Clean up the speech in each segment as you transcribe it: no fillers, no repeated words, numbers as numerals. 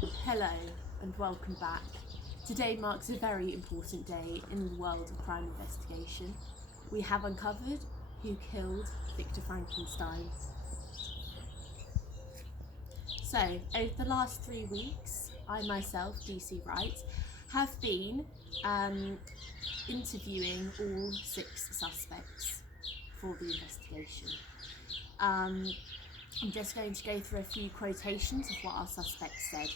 Hello and welcome back. Today marks a very important day in the world of crime investigation. We have uncovered who killed Victor Frankenstein. So, over the last 3 weeks, I myself, DC Wright, have been interviewing all 6 suspects for the investigation. I'm just going to go through a few quotations of what our suspects said.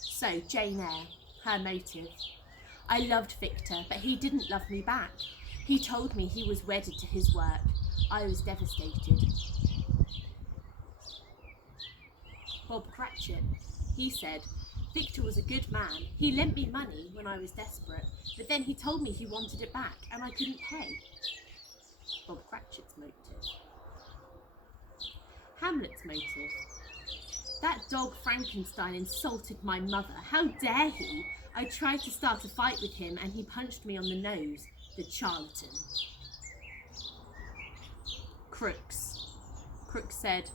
So, Jane Eyre, her motive. I loved Victor, but he didn't love me back. He told me he was wedded to his work. I was devastated. Bob Cratchit, he said, Victor was a good man. He lent me money when I was desperate, but then he told me he wanted it back and I couldn't pay. Bob Cratchit's motive. Hamlet's motive. That dog Frankenstein insulted my mother. How dare he? I tried to start a fight with him and he punched me on the nose. The charlatan. Crooks. Crooks said,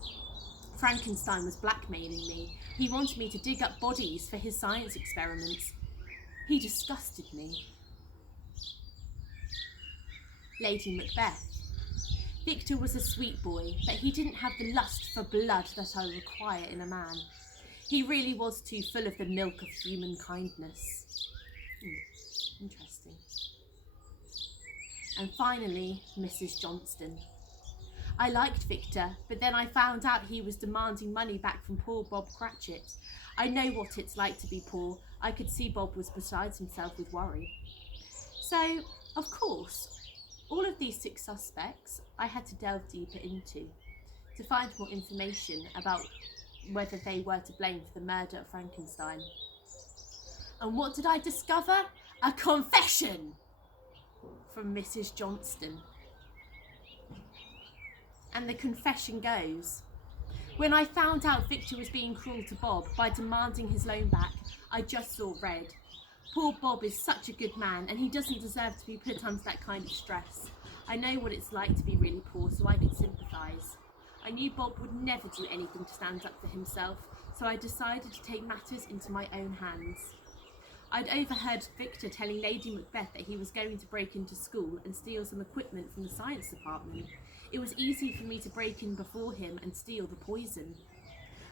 Frankenstein was blackmailing me. He wanted me to dig up bodies for his science experiments. He disgusted me. Lady Macbeth. Victor was a sweet boy, but he didn't have the lust for blood that I require in a man. He really was too full of the milk of human kindness. Interesting. And finally, Mrs. Johnston. I liked Victor, but then I found out he was demanding money back from poor Bob Cratchit. I know what it's like to be poor. I could see Bob was beside himself with worry. So, of course, all of these 6 suspects I had to delve deeper into to find more information about whether they were to blame for the murder of Frankenstein. And what did I discover? A confession from Mrs. Johnston. And the confession goes, when I found out Victor was being cruel to Bob by demanding his loan back, I just saw red. Poor Bob is such a good man and he doesn't deserve to be put under that kind of stress. I know what it's like to be really poor, so I could sympathise. I knew Bob would never do anything to stand up for himself, so I decided to take matters into my own hands. I'd overheard Victor telling Lady Macbeth that he was going to break into school and steal some equipment from the science department. It was easy for me to break in before him and steal the poison.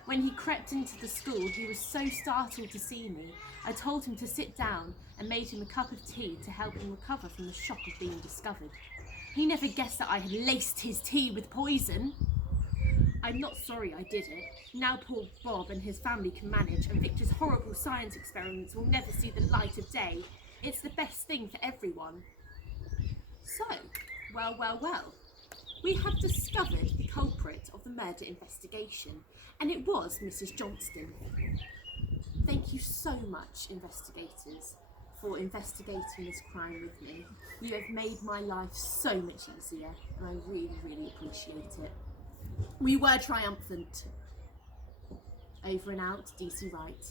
When he crept into the school, he was so startled to see me. I told him to sit down and made him a cup of tea to help him recover from the shock of being discovered. He never guessed that I had laced his tea with poison. I'm not sorry I did it. Now poor Bob and his family can manage, and Victor's horrible science experiments will never see the light of day. It's the best thing for everyone. So, well. We have discovered the culprit of the murder investigation, and it was Mrs. Johnston. Thank you so much, investigators, for investigating this crime with me. You have made my life so much easier, and I really appreciate it. We were triumphant. Over and out, DC Wright.